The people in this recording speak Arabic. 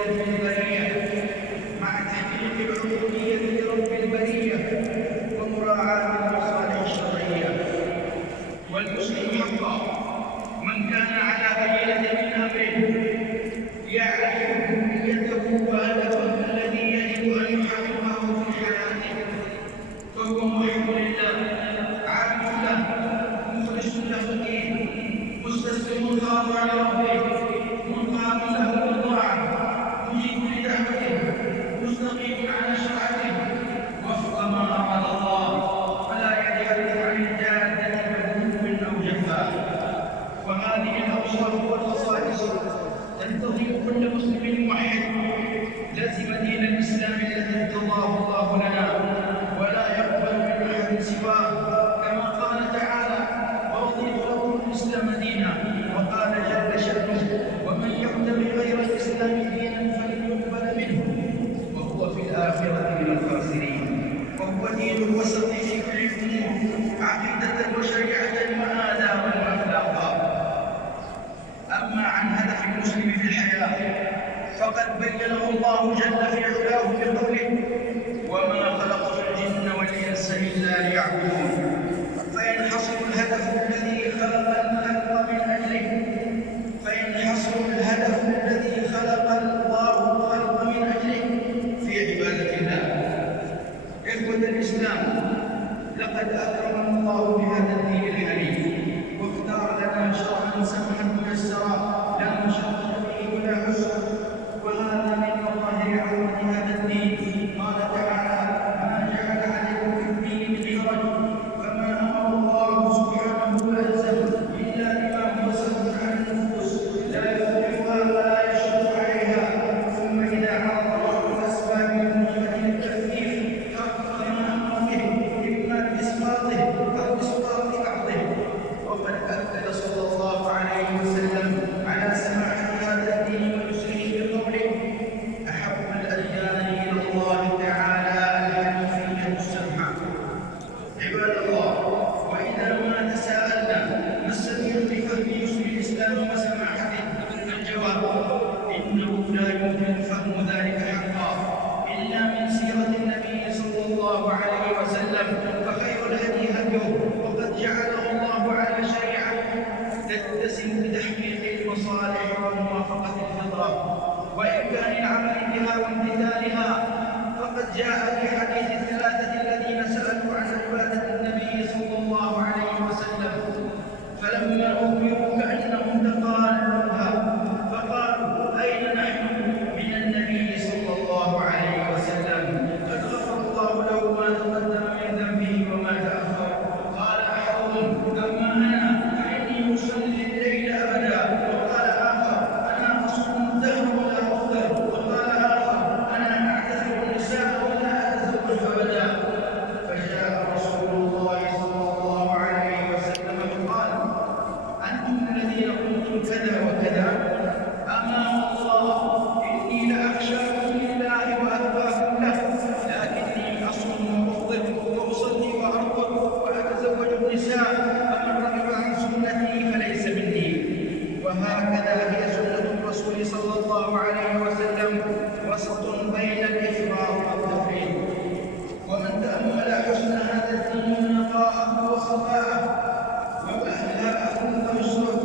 رب البرية مع تحقيق العبودية لرب البرية ومراعاة المصالح الشرعية. والمسلم حقا من كان على بينة من أمره يعرف حريته وهدفه الذي يجب أن يحققه في حياته، فهو محب لله عابد له مخلص له الدين مستسلم خاضع لربه منقاد له بالطاعة مجيب لدعوته مستقيم على شرعته وفق ما أراد الله فلا ينحرف عن الجادة بغلو أو جفاء. وهذه الأوصاف والخصائص تنتظم كل مسلم موحد لزم دين الإسلام الذي ارتضاه الله لنا ولا يقبل من أحد سواه، كما قال تعالى: ورضيت لكم الإسلام دينا. وقال جل شأنه: ومن يبتغي غير الإسلام دينا فلن يقبل منه وهو في الآخرة من الخاسرين. وهو دين الوسط في كل الأمور عقيدة وشريعة وآدابا وأخلاقا. أما عن هدف المسلم في الحياة فقد بينه الله جل في علاه بقوله: وما خلقت الجن والإنس إلا ليعبدون. فينحصر الهدف الذي خلق الخلق من أجله في عبادة الله. إخوة الإسلام، لقد أكرمنا الله بهذا الدين الحنيف واختار لنا شرعا سمحا ميسرا لا مشقة فيه ولا عسر، وهذا من مظاهر عظمة هذا الدين. قال تعالى: ما جعل عليكم في الدين من حرج فما أمر الله سبحانه وأنزل إلا لما هو سهل على النفوس لا يخلفها ولا يشق عليها. ثم إذا عرض الله الأسباب الموجبة للتخفيف حقق ما أمر به إما بإسقاطه أو بإسقاط بعضه. وقد أكد صلى الله عليه وسلم على سماحة هذا الدين ويسره بقوله: أحب الأديان إلى الله تعالى الحنيفية السمحة. عباد الله، وإذا ما تساءلنا ما السبيل لفهم يسر الإسلام وسماحته، فالجواب: إنه لا يمكن فهم ذلك حقا إلا من سيرة النبي صلى الله عليه وسلم، فخير الهدي هديه، وقد جعله الله على شريعة تتسم بتحقيق المصالح وموافقة الفطرة وإمكان العمل بها وامتثالها. فقد جاء في حديث الثلاثة الذين سألوا عن عبادة النبي صلى الله عليه وسلم فلما أخبروا كأنهم تقالوها فقالوا: أين نحن من النبي صلى الله عليه وسلم؟ قد غفر الله له ما تقدم من ذنبه وما تأخر. قال أحدهم: أما أنا فإني أصلي الليل أبدا. وقال آخر: أنا أصوم الدهر ولا أفطر. وقال آخر: أنا أعتزل النساء ولا أتزوج أبدا. فجاء رسول الله صلى الله عليه وسلم فقال: أنتم الذين قلتم كذا وكذا؟ أما والله إني لأخشاكم لله وأتقاكم له، لكني أصوم وأفطر وأصلي وأرقد وأتزوج النساء، فمن رغب عن سنتي فليس مني. وهكذا هي سنة الرسول صلى الله عليه وسلم، وسط بين الإفراط والتفريط. ومن تأمل حسن هذا الدين ونقاءه وصفاءه وبهاءه ويسره